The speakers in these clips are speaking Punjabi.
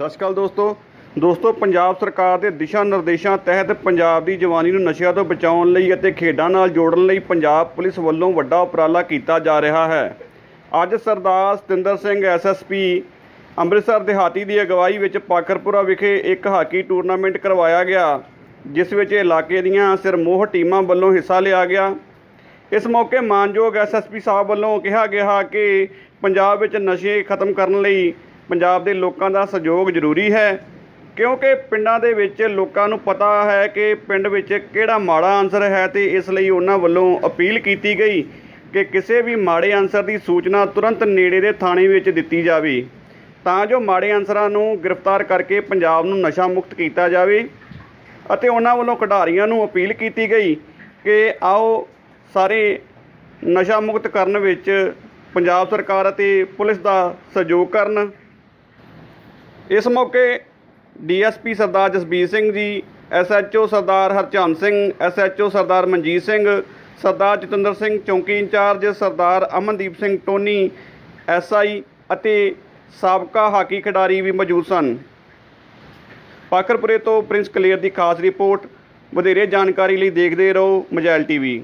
ਸਤਿ ਸ਼੍ਰੀ ਅਕਾਲ ਦੋਸਤੋ। ਦੋਸਤੋ, ਪੰਜਾਬ ਸਰਕਾਰ ਦੇ ਦਿਸ਼ਾ ਨਿਰਦੇਸ਼ਾਂ ਤਹਿਤ ਪੰਜਾਬ ਦੀ ਜਵਾਨੀ ਨੂੰ ਨਸ਼ਿਆਂ ਤੋਂ ਬਚਾਉਣ ਲਈ ਅਤੇ ਖੇਡਾਂ ਨਾਲ ਜੋੜਨ ਲਈ ਪੰਜਾਬ ਪੁਲਿਸ ਵੱਲੋਂ ਵੱਡਾ ਉਪਰਾਲਾ ਕੀਤਾ ਜਾ ਰਿਹਾ ਹੈ। ਅੱਜ ਸਰਦਾਰ ਸਤਿੰਦਰ ਸਿੰਘ ਐਸਐਸਪੀ ਅੰਮ੍ਰਿਤਸਰ ਦਿਹਾਤੀ ਦੀ ਅਗਵਾਈ ਵਿੱਚ ਪਾਕਰਪੁਰਾ ਵਿਖੇ ਇੱਕ ਹਾਕੀ ਟੂਰਨਾਮੈਂਟ ਕਰਵਾਇਆ ਗਿਆ, ਜਿਸ ਵਿੱਚ ਇਲਾਕੇ ਦੀਆਂ ਸਿਰਮੋਹ ਟੀਮਾਂ ਵੱਲੋਂ ਹਿੱਸਾ ਲਿਆ ਗਿਆ। ਇਸ ਮੌਕੇ ਮਾਨਯੋਗ ਐਸਐਸਪੀ ਸਾਹਿਬ ਵੱਲੋਂ ਕਿਹਾ ਗਿਆ ਕਿ ਪੰਜਾਬ ਵਿੱਚ ਨਸ਼ੇ ਖਤਮ ਕਰਨ ਲਈ ਪੰਜਾਬ ਦੇ ਲੋਕਾਂ ਦਾ ਸਹਿਯੋਗ ਜ਼ਰੂਰੀ ਹੈ, ਕਿਉਂਕਿ ਪਿੰਡਾਂ ਦੇ ਵਿੱਚ ਲੋਕਾਂ ਨੂੰ ਪਤਾ ਹੈ ਕਿ ਪਿੰਡ ਵਿੱਚ ਕਿਹੜਾ ਮਾੜਾ ਆਨਸਰ ਹੈ ਤੇ ਇਸ ਲਈ ਉਹਨਾਂ ਵੱਲੋਂ ਅਪੀਲ ਕੀਤੀ ਗਈ ਕਿ ਕਿਸੇ ਵੀ ਮਾੜੇ ਆਨਸਰ ਦੀ ਸੂਚਨਾ ਤੁਰੰਤ ਨੇੜੇ ਦੇ ਥਾਣੇ ਵਿੱਚ ਦਿੱਤੀ ਜਾਵੇ, ਤਾਂ ਜੋ ਮਾੜੇ ਆਨਸਰਾਂ ਨੂੰ ਗ੍ਰਿਫਤਾਰ ਕਰਕੇ ਪੰਜਾਬ ਨੂੰ ਨਸ਼ਾ ਮੁਕਤ ਕੀਤਾ ਜਾਵੇ ਅਤੇ ਉਹਨਾਂ ਵੱਲੋਂ ਖਿਡਾਰੀਆਂ ਨੂੰ ਅਪੀਲ ਕੀਤੀ ਗਈ ਕਿ ਆਓ ਸਾਰੇ ਨਸ਼ਾ ਮੁਕਤ ਕਰਨ ਵਿੱਚ ਪੰਜਾਬ ਸਰਕਾਰ ਅਤੇ ਪੁਲਿਸ ਦਾ ਸਹਿਯੋਗ ਕਰਨ। ਇਸ ਮੌਕੇ ਡੀਐਸਪੀ ਸਰਦਾਰ ਜਸਬੀਰ ਸਿੰਘ ਜੀ, ਐਸਐਚਓ ਸਰਦਾਰ ਹਰਚੰਦ ਸਿੰਘ, ਐਸਐਚਓ ਸਰਦਾਰ ਮਨਜੀਤ ਸਿੰਘ, ਸਰਦਾਰ ਜਤਿੰਦਰ ਸਿੰਘ ਚੌਂਕੀ incharge, Sardar Amandeep Singh Tony, SI ਅਤੇ ਸਾਬਕਾ ਹਾਕੀ ਖਿਡਾਰੀ ਵੀ ਮੌਜੂਦ ਸਨ। ਪਾਕਰਪੁਰੇ ਤੋਂ ਪ੍ਰਿੰਸ ਕਲੇਰ ਦੀ ਖਾਸ ਰਿਪੋਰਟ, ਵਧੇਰੇ ਜਾਣਕਾਰੀ ਲਈ ਦੇਖਦੇ ਰਹੋ ਮੋਬਾਈਲ ਟੀਵੀ।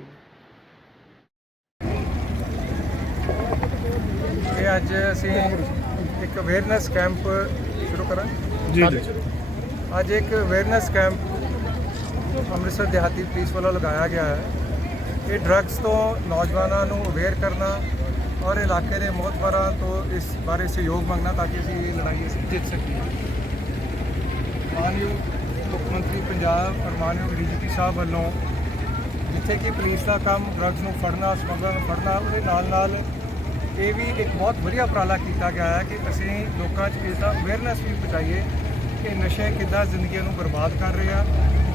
ਇਹ ਅੱਜ ਅਸੀਂ ਇੱਕ ਅਵੇਅਰਨੈਸ ਕੈਂਪ ਕਰਾਂ। ਜੀ ਜੀ। ਅੱਜ ਇੱਕ ਅਵੇਅਰਨੈਸ ਕੈਂਪ ਅੰਮ੍ਰਿਤਸਰ ਦਿਹਾਤੀ ਪੁਲਿਸ ਵੱਲੋਂ ਲਗਾਇਆ ਗਿਆ ਹੈ। ਇਹ ਡਰੱਗਸ ਤੋਂ ਨੌਜਵਾਨਾਂ ਨੂੰ ਅਵੇਅਰ ਕਰਨਾ ਔਰ ਇਲਾਕੇ ਦੇ ਮੋਹਤਵਰਾਂ ਤੋਂ ਇਸ ਬਾਰੇ ਸਹਿਯੋਗ ਮੰਗਣਾ ਤਾਂ ਕਿ ਅਸੀਂ ਇਹ ਲੜਾਈ ਅਸੀਂ ਜਿੱਤ ਸਕੀਏ। ਮਾਨਯੋਗ ਮੁੱਖ ਮੰਤਰੀ ਪੰਜਾਬ ਔਰ ਮਾਨਯੋਗ ਡੀਜੀਪੀ ਸਾਹਿਬ ਵੱਲੋਂ ਜਿੱਥੇ ਕਿ ਪੁਲਿਸ ਦਾ ਕੰਮ ਡਰੱਗਸ ਨੂੰ ਫੜਨਾ ਸਮਗਲਰ ਨੂੰ ਫੜਨਾ ਉਹਦੇ ਨਾਲ ਨਾਲ ਇਹ ਵੀ ਇੱਕ ਬਹੁਤ ਵਧੀਆ ਉਪਰਾਲਾ ਕੀਤਾ ਗਿਆ ਹੈ ਕਿ ਅਸੀਂ ਲੋਕਾਂ 'ਚ ਇਸ ਦਾ ਅਵੇਅਰਨੈਸ ਵੀ ਪਹੁੰਚਾਈਏ ਕਿ ਨਸ਼ੇ ਕਿੱਦਾਂ ਜ਼ਿੰਦਗੀਆਂ ਨੂੰ ਬਰਬਾਦ ਕਰ ਰਹੇ ਆ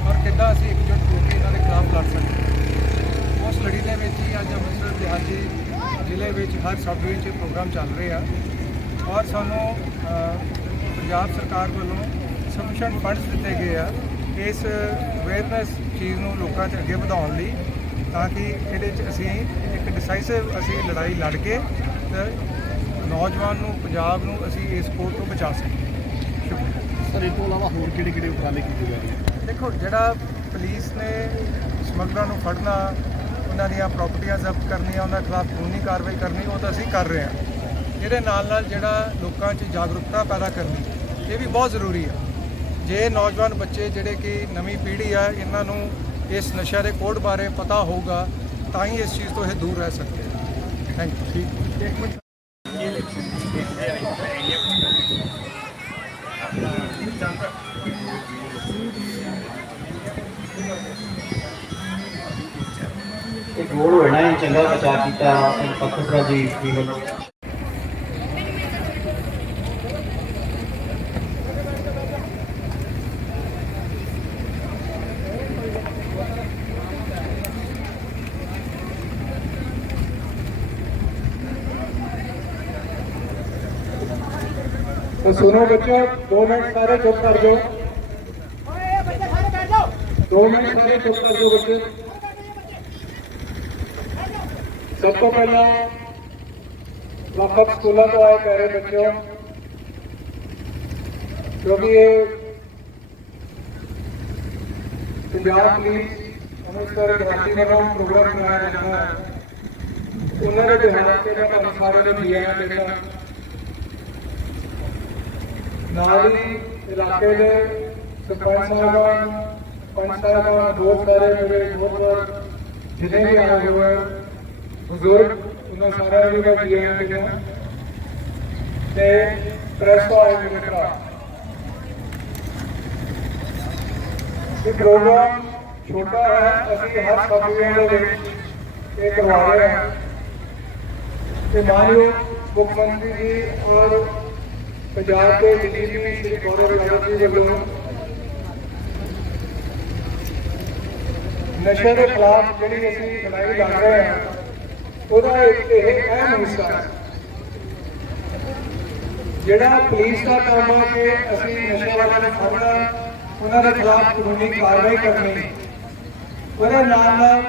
ਔਰ ਕਿੱਦਾਂ ਅਸੀਂ ਇਕਜੁੱਟ ਹੋ ਕੇ ਇਹਨਾਂ ਦੇ ਖਿਲਾਫ ਲੜ ਸਕਦੇ ਉਸ ਲੜੀ ਦੇ ਵਿੱਚ ਹੀ ਅੱਜ ਅੰਮ੍ਰਿਤਸਰ ਦਿਹਾਤੀ ਜ਼ਿਲ੍ਹੇ ਵਿੱਚ ਹਰ ਸਬ ਵਿੱਚ ਪ੍ਰੋਗਰਾਮ ਚੱਲ ਰਹੇ ਆ ਔਰ ਸਾਨੂੰ ਪੰਜਾਬ ਸਰਕਾਰ ਵੱਲੋਂ ਸਫੀਸ਼ੀਐਂਟ ਫੰਡਸ ਦਿੱਤੇ ਗਏ ਆ ਇਸ ਅਵੇਅਰਨੈਸ ਚੀਜ਼ ਨੂੰ ਲੋਕਾਂ 'ਚ ਅੱਗੇ ਵਧਾਉਣ ਲਈ ਤਾਂ ਕਿ ਇਹਦੇ 'ਚ ਅਸੀਂ ਇੱਕ ਡਿਸਾਈਸਿਵ ਅਸੀਂ ਲੜਾਈ ਲੜ ਕੇ ਨੌਜਵਾਨ ਨੂੰ ਪੰਜਾਬ ਨੂੰ ਅਸੀਂ ਇਸ ਕੋਰਟ ਤੋਂ ਬਚਾ ਸਕੀਏ ਸ਼ੁਕਰੀਆ। ਸਰ ਇਹ ਤੋਂ ਇਲਾਵਾ ਹੋਰ ਕਿਹੜੇ ਕਿਹੜੇ ਉਪਰਾਲੇ ਕੀਤੇ ਜਾ ਰਹੇ ਦੇਖੋ ਜਿਹੜਾ ਪੁਲਿਸ ਨੇ ਸਮਗਲਰਾਂ ਨੂੰ ਫੜਨਾ ਉਹਨਾਂ ਦੀਆਂ ਪ੍ਰਾਪਰਟੀਆਂ ਜ਼ਬਤ ਕਰਨੀਆਂ ਉਹਨਾਂ ਖਿਲਾਫ ਕਾਨੂੰਨੀ ਕਾਰਵਾਈ ਕਰਨੀ ਉਹ ਤਾਂ ਅਸੀਂ ਕਰ ਰਹੇ ਹਾਂ। ਇਹਦੇ ਨਾਲ ਨਾਲ ਜਿਹੜਾ ਲੋਕਾਂ 'ਚ ਜਾਗਰੂਕਤਾ ਪੈਦਾ ਕਰਨੀ ਇਹ ਵੀ ਬਹੁਤ ਜ਼ਰੂਰੀ ਹੈ। ਜੇ ਨੌਜਵਾਨ ਬੱਚੇ ਜਿਹੜੇ ਕਿ ਨਵੀਂ ਪੀੜ੍ਹੀ ਆ ਇਹਨਾਂ ਨੂੰ ਇਸ ਨਸ਼ਿਆਂ ਦੇ ਕੋਡ ਬਾਰੇ ਪਤਾ ਹੋਊਗਾ ਤਾਂ ਹੀ ਇਸ ਚੀਜ਼ ਤੋਂ ਇਹ ਦੂਰ ਰਹਿ ਸਕਦੇ ਥੈਂਕ ਯੂ ਠੀਕ ਇੱਕ ਮਿੰਟ ਇੱਕ ਹੋਰ ਹੋਣਾ ਚੰਗਾ ਬਚਾ ਕੀਤਾ, ਪੱਖਪੁਰਾ ਦੀ ਟੀਮ ਵੱਲੋਂ तो सुनो बच्चों दो मिनट सारे चुप कर दो दो मिनट सारे चुप कर दो बच्चे सब तो पहला लखब स्कूलों तो आए कह रहे बच्चों क्योंकि ये पंजाब पुलिस अमृतसर गुवाहाटी वालों प्रोग्राम बनाया जाता है उन्होंने बिहार के सारे ने दिया है ਨੂੰ ਮਿਲਿਆ ਦੇਖਾਂ ਨਾਲ ਹੀ ਇਲਾਕੇ ਦੇ ਸਰਪੰਚ ਸਾਹਿਬਾਨ ਪੰਚ ਸਾਹਿਬਾਨ ਬਹੁਤ ਸਾਰੇ ਮੇਰੇ ਬਹੁਤ ਜਿਨੇ ਵੀ ਆਏ ਹੋਏ ਬਜ਼ੁਰਗ ਉਹਨਾਂ ਸਾਰਿਆਂ ਨੂੰ ਮੈਂ ਜੀਆਂ ਦਿਆਂ ਤੇ ਪ੍ਰੈਸ ਤੋਂ ਆਏ ਮੇਰੇ ਭਰਾ ਇਹ ਪ੍ਰੋਗਰਾਮ ਛੋਟਾ ਹੈ ਅਸੀਂ ਹਰ ਸਭਿਆਂ ਦੇ ਵਿੱਚ ਇਹ ਕਰਵਾ ਰਹੇ ਹਾਂ ਤੇ ਮਾਨਯੋਗ ਮੁੱਖ ਮੰਤਰੀ ਜੀ ਔਰ ਪੰਜਾਬ ਦੇ ਡੀਜੀਪੀ ਸ਼੍ਰੀ ਗੌਰਵ ਰਾਵਤ ਜੀ ਵੱਲੋਂ ਨਸ਼ੇ ਦੇ ਖਿਲਾਫ ਜਿਹੜੀ ਅਸੀਂ ਲੜਾਈ ਲੜ ਰਹੇ ਹਾਂ, ਉਹਦਾ ਇੱਕ ਇਹ ਅਹਿਮ ਹਿੱਸਾ ਹੈ। ਜਿਹੜਾ ਪੁਲਿਸ ਦਾ ਕੰਮ ਹੈ ਕਿ ਅਸੀਂ ਨਸ਼ੇ ਵਾਲਿਆਂ ਨੂੰ ਫੜਨਾ, ਉਹਨਾਂ ਦੇ ਖਿਲਾਫ ਕਾਨੂੰਨੀ ਕਾਰਵਾਈ ਕਰਨੀ। ਉਹਦੇ ਨਾਲ ਨਾਲ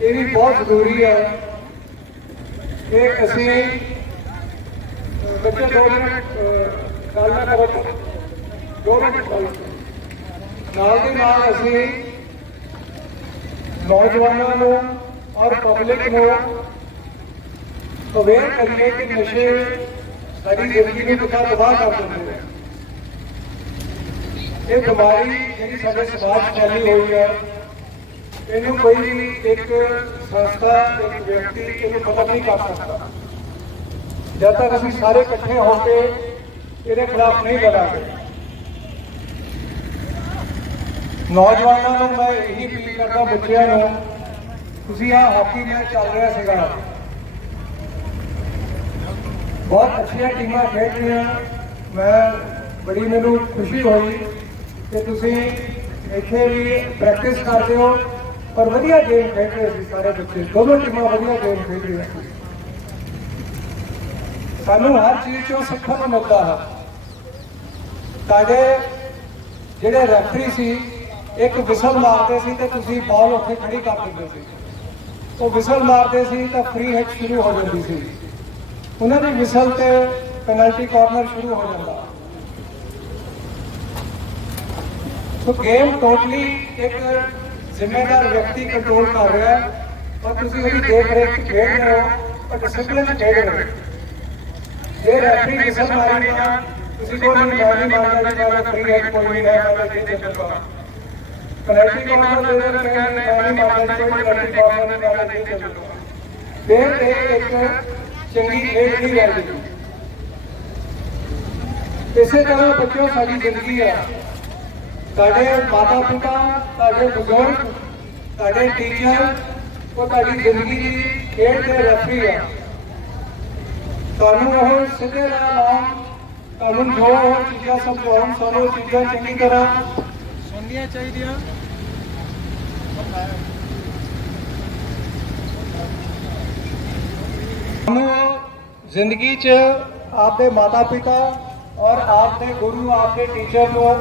ਇਹ ਵੀ ਬਹੁਤ ਜ਼ਰੂਰੀ ਹੈ ਕਿ ਅਸੀਂ ਬੱਚੇ ਦੋ ਮਿੰਟ ਗੱਲ ਨਾ ਕਰੋ। ਦੋ ਮਿੰਟ ਨਾਲ ਦੇ ਨਾਲ ਅਸੀਂ ਨੌਜਵਾਨਾਂ ਨੂੰ ਔਰ ਪਬਲਿਕ ਨੂੰ ਅਵੇਅਰ ਕਰੀਏ ਕਿ ਨਸ਼ੇ ਸਾਡੀ ਜ਼ਿੰਦਗੀ ਨੂੰ ਕਿੰਨਾ ਤਬਾਹ ਕਰ ਦਿੰਦੇ ਨੇ। ਇਹ ਬਿਮਾਰੀ ਜਿਹੜੀ ਸਾਡੇ ਸਮਾਜ 'ਚ ਫੈਲੀ ਹੋਈ ਹੈ, ਇਹਨੂੰ ਕੋਈ ਇੱਕ ਸੰਸਥਾ, ਇੱਕ ਵਿਅਕਤੀ, ਇਹਨੂੰ ਖਤਮ ਨਹੀਂ ਕਰ ਸਕਦਾ। ਜਦ ਤੱਕ ਅਸੀਂ ਸਾਰੇ ਇਕੱਠੇ ਹੋ ਕੇ ਇਹਦੇ ਖਿਲਾਫ ਨਹੀਂ ਲੜਾਂਗੇ। ਨੌਜਵਾਨਾਂ ਨੂੰ ਮੈਂ ਇਹੀ ਅਪੀਲ ਕਰਦਾ, ਬੱਚਿਆਂ ਨੂੰ, ਤੁਸੀਂ ਆ ਹਾਕੀ ਮੈਚ ਚੱਲ ਰਿਹਾ ਸੀਗਾ। ਬਹੁਤ ਅੱਛੀਆਂ ਟੀਮਾਂ ਖੇਡ ਰਹੀਆਂ ਮੈਂ, ਬੜੀ ਮੈਨੂੰ ਖੁਸ਼ੀ ਹੋਈ ਕਿ ਤੁਸੀਂ ਇੱਥੇ ਵੀ ਪ੍ਰੈਕਟਿਸ ਕਰਦੇ ਹੋ, ਪਰ ਵਧੀਆ ਗੇਮ ਖੇਡ ਰਹੇ ਸੀ ਸਾਰੇ ਬੱਚੇ। ਦੋਨੋਂ ਟੀਮਾਂ ਵਧੀਆ ਗੇਮ ਖੇਡ ਰਹੀਆਂ ਸਾਨੂੰ ਹਰ ਚੀਜ਼ ਚੋਂ ਸਿੱਖਣ ਨੂੰ ਮਿਲਦਾ ਹੈ। ਤੁਹਾਡੇ ਜਿਹੜੇ ਰੈਫਰੀ ਸੀ, ਇੱਕ ਵਿਸਲ ਮਾਰਦੇ ਸੀ ਤੇ ਤੁਸੀਂ ਬਾਲ ਉੱਥੇ ਖੜੀ ਕਰ ਦਿੰਦੇ ਸੀ। ਉਹ ਵਿਸਲ ਮਾਰਦੇ ਸੀ ਤਾਂ ਫ੍ਰੀ ਹਿੱਟ ਸ਼ੁਰੂ ਹੋ ਜਾਂਦੀ ਸੀ। ਉਹਨਾਂ ਦੀ ਵਿਸਲ ਤੇ ਪੈਨਲਟੀ ਕਾਰਨਰ ਸ਼ੁਰੂ ਹੋ ਜਾਂਦਾ। ਸੋ ਗੇਮ ਟੋਟਲੀ ਇੱਕ ਜ਼ਿੰਮੇਦਾਰ ਵਿਅਕਤੀ ਕੰਟਰੋਲ ਕਰ ਰਿਹਾ ਹੈ। ਔਰ ਤੁਸੀਂ ਉਹਦੀ ਦੇਖ ਰੇਖ ਖੇਡ ਰਹੇ ਹੋ, ਪਰ ਡਿਸਪਲਿਨ ਖੇਡ ਰਹੇ ਹੋ। ਜੇ ਰੈਫਰੀ ਵਿਸਲ ਮਾਰੇਗਾ ਤੁਸੀਂ ਕੋਈ ਨਹੀਂ ਨਹੀਂ ਮਾਰਦਾ ਜੀ ਮੈਂ ਫ੍ਰੀ ਹੈਡ ਕੋਈ ਨਹੀਂ ਹੈ ਮੈਂ ਦੇ ਦੇ ਚੱਲੂਗਾ। ਪੈਨਲਟੀ ਕਾਰਨਰ ਦੇ ਦੇ ਕਹਿੰਦੇ ਮੈਂ ਨਹੀਂ ਮਾਰਦਾ ਜੀ ਕੋਈ ਪੈਨਲਟੀ ਨਹੀਂ ਮੈਂ ਦੇ ਚੱਲੂਗਾ। ਫਿਰ ਇਹ ਇੱਕ ਚੰਗੀ ਖੇਡ ਨਹੀਂ ਰਹਿ ਗਈ ਇਸੇ ਤਰ੍ਹਾਂ ਬੱਚਿਓ ਸਾਡੀ ਜ਼ਿੰਦਗੀ ਹੈ ਸਾਡੇ ਮਾਤਾ ਪਿਤਾ ਸਾਡੇ ਬਜ਼ੁਰਗ ਸਾਡੇ ਟੀਚਰ ਉਹ ਤੁਹਾਡੀ ਜ਼ਿੰਦਗੀ ਦੀ ਖੇਡ ਦੇ ਰੈਫਰੀ ਹੈ ਤੁਹਾਨੂੰ ਉਹ ਸਿੱਧੇ ਰਾਹ ਲਾਉਣ ਤੁਹਾਨੂੰ ਜੋ ਉਹ ਚੀਜ਼ਾਂ ਸਮਝਾਉਣ, ਸਾਨੂੰ ਚੀਜ਼ਾਂ ਚੰਗੀ ਤਰ੍ਹਾਂ ਸੁਣਨੀਆਂ ਚਾਹੀਦੀਆਂ। ਸਾਨੂੰ ਜ਼ਿੰਦਗੀ 'ਚ ਆਪਦੇ ਮਾਤਾ ਪਿਤਾ ਔਰ ਆਪਦੇ ਗੁਰੂ, ਆਪਦੇ ਟੀਚਰ ਨੂੰ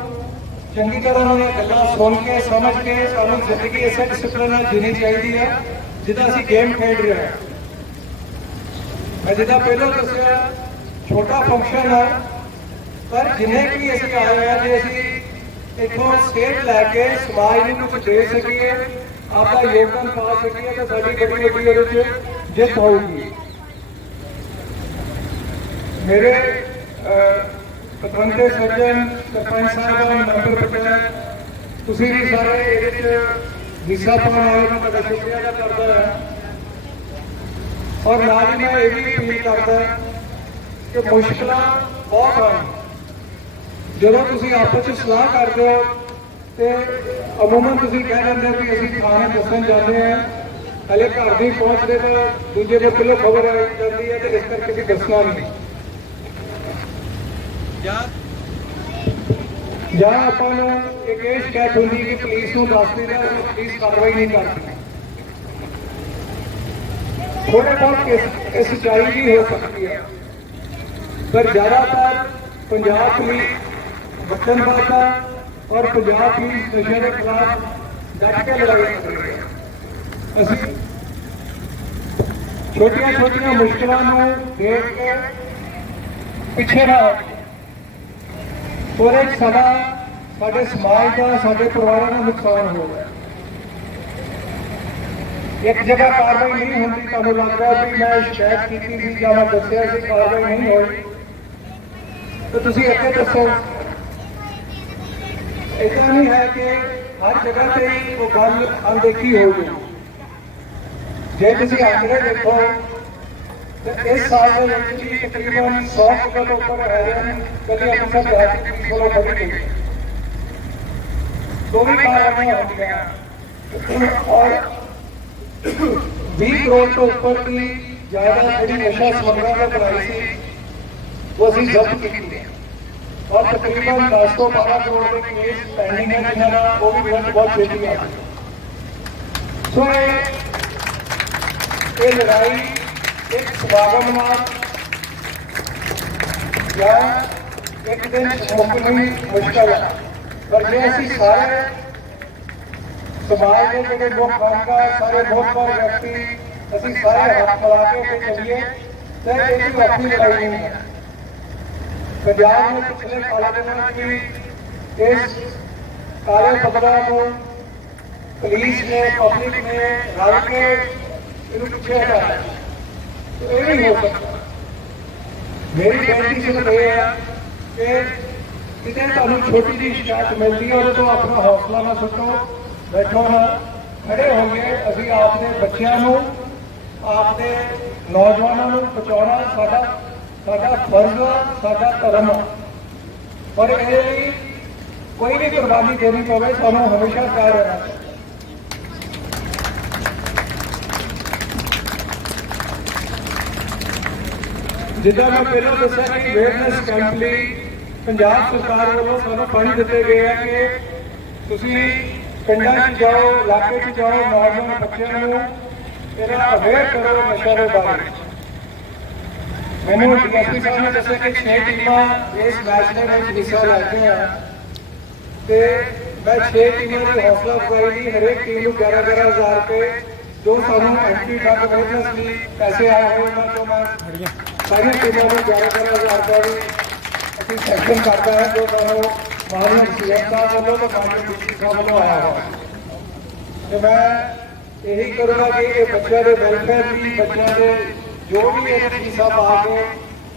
ਚੰਗੀ ਤਰ੍ਹਾਂ ਉਹਨਾਂ ਦੀਆਂ ਗੱਲਾਂ ਸੁਣ ਕੇ, ਸਮਝ ਕੇ ਸਾਨੂੰ ਜ਼ਿੰਦਗੀ ਇਸੇ ਡਿਸਪਲਿਨ ਨਾਲ ਜੀਣੀ ਚਾਹੀਦੀ ਹੈ, ਜਿੱਦਾਂ ਅਸੀਂ ਗੇਮ ਖੇਡ ਰਹੇ ਹਾਂ। ਮੈਂ ਜਿੱਦਾਂ ਪਹਿਲਾਂ ਦੱਸਿਆ, ਛੋਟਾ ਫੰਕਸ਼ਨ ਹੈ, ਪਰ ਜਿੰਨੇ ਵੀ ਅਸੀਂ ਆਏ ਹਾਂ ਜੇ ਅਸੀਂ ਇੱਥੋਂ ਸੇਧ ਲੈ ਕੇ ਸਮਾਜ ਨੂੰ ਕੁਝ ਦੇ ਸਕੀਏ ਆਪਦਾ ਯੋਗਦਾਨ ਪਾ ਸਕੀਏ, ਤਾਂ ਸਾਡੀ ਬੜੀ ਵੱਡੀ ਇਹਦੇ 'ਚ ਜਿੱਤ ਹੋਊਗੀ। ਮੇਰੇ ਪਤਵੰਤੇ ਸੱਜਣ ਸਰਪੰਚ ਸਾਹਿਬਾਨ, ਮੈਂਬਰ ਪੰਚਾਇਤ ਤੁਸੀਂ ਵੀ ਸਾਰੇ ਇਹਦੇ 'ਚ ਹਿੱਸਾ ਪਾਉਣ ਆਏ ਮੈਂ ਤੁਹਾਡਾ ਸ਼ੁਕਰੀਆ ਕਰਦਾ ਹਾਂ। ਔਰ ਨਾਲ ਹੀ ਮੈਂ ਇਹ ਵੀ ਅਪੀਲ ਕਰਦਾ ਕਿ ਮੁਸ਼ਕਲਾਂ ਬਹੁਤ ਹਨ। ਜਦੋਂ ਤੁਸੀਂ ਆਪਸ ਵਿੱਚ ਸਲਾਹ ਕਰਦੇ ਹੋ ਤੇ ਅਮੂਮਨ ਤੁਸੀਂ ਕਹਿ ਦਿੰਦੇ ਹੋ ਕਿ ਅਸੀਂ ਥਾਣੇ ਦੱਸਣ ਜਾਂਦੇ ਹਾਂ। ਹਲੇ ਘਰ ਦੀ ਪਹੁੰਚਦੇ ਤਾਂ ਦੂਜੇ ਦੇ ਕੋਲੋਂ ਖਬਰ ਆ ਜਾਂਦੀ ਹੈ ਤੇ ਇਸ ਕਰਕੇ ਅਸੀਂ ਦੱਸਣਾ ਨਹੀਂ। ਜਾਂ ਜਾਂ ਆਪਾਂ ਨੂੰ ਇੱਕ ਇਹ ਸ਼ਿਕਾਇਤ ਹੁੰਦੀ ਕਿ ਪੁਲਿਸ ਨੂੰ ਦੱਸ ਹਾਂ ਪੁਲਿਸ ਕਾਰਵਾਈ ਨਹੀਂ ਕਰਦੀ। ਥੋੜੇ ਬਹੁਤ ਇਸ- ਇਹ ਸੱਚਾਈ ਵੀ ਹੋ ਸਕਦੀ ਹੈ। ਪਰ ਜ਼ਿਆਦਾਤਰ ਪੰਜਾਬ ਪੁਲਿਸ ਵਚਨਬੱਧਤਾ ਔਰ ਪੰਜਾਬ ਪੁਲਿਸ ਨਸ਼ੇ ਦੇ ਖਿਲਾਫ ਡਟ ਕੇ ਲੜਾਈ ਕਰ ਰਹੀ ਹੈ। ਅਸੀਂ ਛੋਟੀਆਂ ਛੋਟੀਆਂ ਮੁਸ਼ਕਲਾਂ ਨੂੰ ਦੇਖ ਕੇ ਪਿੱਛੇ ਨਾ ਉਹਦੇ 'ਚ ਸਾਡੇ ਸਮਾਜ ਦਾ, ਸਾਡੇ ਪਰਿਵਾਰਾਂ ਦਾ ਨੁਕਸਾਨ ਹੋ ਰਿਹਾ ਇੱਕ ਜਗ੍ਹਾ ਕਾਰਵਾਈ ਨਹੀਂ ਹੁੰਦੀ, ਤੁਹਾਨੂੰ ਲੱਗਦਾ ਵੀ ਮੈਂ ਸ਼ਿਕਾਇਤ ਕੀਤੀ ਸੀ ਜਾਂ ਮੈਂ ਦੱਸਿਆ ਸੀ ਕਾਰਵਾਈ ਨਹੀਂ ਹੋਈ? ਤਾਂ ਤੁਸੀਂ ਇੱਥੇ ਦੱਸੋ। ਇਦਾਂ ਨਹੀਂ ਹੈ ਕਿ ਹਰ ਜਗ੍ਹਾ ਤੇ ਉਹ ਗੱਲ ਅਣਦੇਖੀ ਹੋ ਗਈ ਜੇ ਤੁਸੀਂ ਆਂਕੜੇ ਦੇਖੋ ਇਸ ਸਾਲ ਦੇ ਵਿੱਚ ਵੀ ਤਕਰੀਬਨ 100 ਤੋਂ ਉੱਪਰ ਹੈ ਕਦੇ ਅੰਮ੍ਰਿਤਸਰ ਦਿਹਾਤੀ ਪੁਲਿਸ ਵੱਲੋਂ ਗਈ ਦੋ ਵੀ ਕਾਰਵਾਈਆਂ ਹੁੰਦੀਆਂ। ਔਰ 20 ਕਰੋੜ ਤੋਂ ਉੱਪਰ ਦੀ ਜਾਇਦਾਦ ਜਿਹੜੀ ਨਸ਼ਾ ਸਮਗਲਰਾਂ ਨੇ ਬਣਾਈ ਸੀ ਉਹ ਅਸੀਂ ਜ਼ਬਤ ਕੀਤੀ ਹੈ ਔਰ ਤਕਰੀਬਨ 10 ਤੋਂ 12 ਕਰੋੜ ਦੇ ਕੇਸ ਪੈਂਡਿੰਗ ਹੈ ਜਿਨ੍ਹਾਂ ਦਾ ਉਹ ਵੀ ਰਿਜ਼ਲਟ ਬਹੁਤ ਛੇਤੀ ਆ ਸੋ ਇਹ ਇਹ ਲੜਾਈ ਇੱਕ ਸਮਾਗਮ ਨਾਲ ਜਾਂ ਇੱਕ ਦਿਨ ਮੁਕਮਲ ਮੁਸ਼ਕਲ ਹੈ ਪਰ ਜੇ ਅਸੀਂ ਸਾਰੇ ਸਮਾਜ ਦੇ ਜਿਹੜੇ ਲੋਕ ਕਾਮਗਾ ਸਾਰੇ ਬਹੁਤ ਵਿਅਕਤੀ, ਅਸੀਂ ਸਾਰੇ ਹੱਥ ਮਿਲਾ ਕੇ ਤੇ ਚੱਲੀਏ ਤੇ ਇਹਦੀ ਆਪਣੀ ਲੜਾਈ ਨਹੀਂ ਹੈ। ਪੰਜਾਬ ਨੇ ਪਿਛਲੇ ਕਾਲੇ ਦਿਨਾਂ ਵਿੱਚ ਵੀ ਇਸ ਕਾਲੇ ਪੱਤਰਾਂ ਨੂੰ ਪੁਲਿਸ ਨੇ, ਪਬਲਿਕ ਨੇ ਰਲ ਕੇ ਇਹਨੂੰ ਪਿੱਛੇ ਹਟਾਇਆ ਇਹ ਨਹੀਂ ਹੋ ਸਕਦਾ ਮੇਰੀ ਬੇਨਤੀ ਸਿਰਫ ਇਹ ਹੈ ਕਿ ਕਿਤੇ ਤੁਹਾਨੂੰ ਛੋਟੀ ਜਿਹੀ ਸ਼ਿਕਾਇਤ ਮਿਲਦੀ ਹੈ, ਉਹਦੇ ਤੋਂ ਆਪਣਾ ਹੌਸਲਾ ਨਾ ਸੁੱਟੋ। ਬੈਠੋ ਨਾ ਖੜੇ ਹੋ ਗਏ ਅਸੀਂ ਆਪਦੇ ਬੱਚਿਆਂ ਨੂੰ, ਆਪਦੇ ਨੌਜਵਾਨਾਂ ਨੂੰ ਬਚਾਉਣਾ ਸਾਡਾ ਸਾਡਾ ਫਰਜ਼ ਸਾਡਾ ਧਰਮ ਪਰ ਇਹ ਲਈ ਕੋਈ ਵੀ ਕੁਰਬਾਨੀ ਦੇਣੀ ਪਵੇ, ਸਾਨੂੰ ਹਮੇਸ਼ਾ ਤਿਆਰ ਰਹਿਣਾ ਜਿੱਦਾਂ ਮੈਂ ਪਹਿਲਾਂ ਦੱਸਿਆ ਕਿ ਅਵੇਅਰਨੈਸ ਕੈਂਪ ਲਈ ਪੰਜਾਬ ਸਰਕਾਰ ਵੱਲੋਂ ਸਾਨੂੰ ਪਾਣੀ ਦਿੱਤੇ ਗਏ ਆ ਕਿ ਤੁਸੀਂ ਪਿੰਡਾਂ 'ਚ ਜਾਓ, ਇਲਾਕੇ 'ਚ ਜਾਓ, ਨੌਜਵਾਨ ਬੱਚਿਆਂ ਨੂੰ ਇਹਦਾ ਅਵੇਅਰ ਕਰੋ ਨਸ਼ਾ ਦੇ ਬਾਰੇ। ਮੈਨੂੰ ਡੀਐਸਪੀ ਸਾਹਿਬ ਨੇ ਦੱਸਿਆ ਕਿ 6 ਟੀਮਾਂ ਇਸ ਮੈਚ ਦੇ ਵਿੱਚ ਹਿੱਸਾ ਲੈਂਦੀਆਂ ਤੇ ਮੈਂ 6 ਟੀਮਾਂ ਦੀ ਹੌਸਲਾ ਅਫਜ਼ਾਈ ਲਈ ਹਰੇਕ ਟੀਮ ਨੂੰ 11 11000 ਰੁਪਏ ਜੋ ਸਾਨੂੰ ਐਂਟੀ ਡਰਗ ਅਵੇਅਰਨੈਸ ਲਈ ਪੈਸੇ ਆਏ ਹੋਏ ਉਹਨਾਂ ਤੋਂ ਮੈਂ ਸਾਰੀਆਂ ਟੀਮਾਂ ਨੂੰ 11 11000 ਰੁਪਏ ਵੀ ਅਸੀਂ ਸੈਕਸ਼ਨ ਕਰਦਾ ਹੈ ਜੋ ਸਾਨੂੰ ਮਾਨਯੋਗ ਸੀਐਮ ਸਾਹਿਬ ਵੱਲੋਂ ਤੇ ਮਾਨਯੋਗ ਡੀਸੀ ਸਾਹਿਬ ਵੱਲੋਂ ਆਇਆ ਹੋਇਆ। ਤੇ ਮੈਂ ਇਹੀ ਕਰੂੰਗਾ ਕਿ ਇਹ ਬੱਚਿਆਂ ਦੇ ਵੈਲਫੇਅਰ ਲਈ ਬੱਚਿਆਂ ਦੇ ਜੋ ਵੀ ਇਹ ਫੀਸਾਂ ਪਾ ਕੇ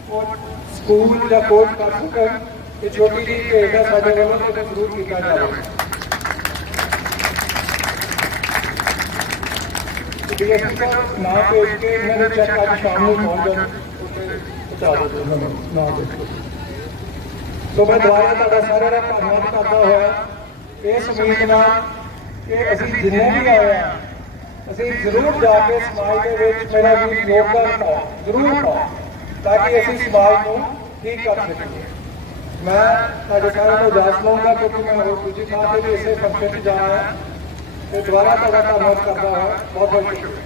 ਉਹ ਸਕੂਲ ਜਾਂ ਕੋਰਟ ਕਰ ਸਕਣ ਇਹ ਛੋਟੀ ਜਿਹੀ ਭੇਟ ਹੈ ਸਾਡੇ ਵੱਲੋਂ ਤੇ ਜ਼ਰੂਰ ਕੀਤਾ ਜਾਵੇ। ਡੀਐਸਪੀ ਸਾਹਿਬ ਨਾ ਭੇਜ ਕੇ ਇਹਨਾਂ ਦੇ ਚੈੱਕ ਅੱਜ ਸ਼ਾਮ ਨੂੰ ਪਹੁੰਚ ਜਾਣ ਪਹੁੰਚਾ ਦਿਓ। ਉਹਨਾਂ ਨੂੰ ਨਾ ਦੇਖੋ ਸੋ ਮੈਂ ਦੁਬਾਰਾ ਤੁਹਾਡਾ ਸਾਰਿਆਂ ਦਾ ਧੰਨਵਾਦ ਕਰਦਾ ਹੋਇਆ। ਇਸ ਉਮੀਦ ਨਾਲ ਕਿ ਅਸੀਂ ਜਿੰਨੇ ਵੀ ਆਏ ਆ, ਅਸੀਂ ਜ਼ਰੂਰ ਜਾ ਕੇ ਸਮਾਜ ਦੇ ਵਿੱਚ ਮੇਰਾ ਵੀ ਯੋਗਦਾਨ ਪਾਓ, ਜ਼ਰੂਰ ਪਾਓ, ਤਾਂ ਕਿ ਅਸੀਂ ਸਮਾਜ ਨੂੰ ਠੀਕ ਕਰ ਸਕੀਏ। ਮੈਂ ਤੁਹਾਡੇ ਸਾਰਿਆਂ ਨੂੰ ਇਜਾਜ਼ਤ ਲਵਾਂਗਾ ਕਿਉਂਕਿ ਮੈਂ ਹੋਰ ਦੂਜੀ ਥਾਂ ਤੇ ਵੀ ਇਸੇ ਫੰਕਸ਼ਨ 'ਚ ਜਾਣਾ ਹੈ ਤੇ ਦੁਬਾਰਾ ਤੁਹਾਡਾ ਧੰਨਵਾਦ ਕਰਦਾ ਹਾਂ ਬਹੁਤ ਬਹੁਤ ਸ਼ੁਕਰੀਆ।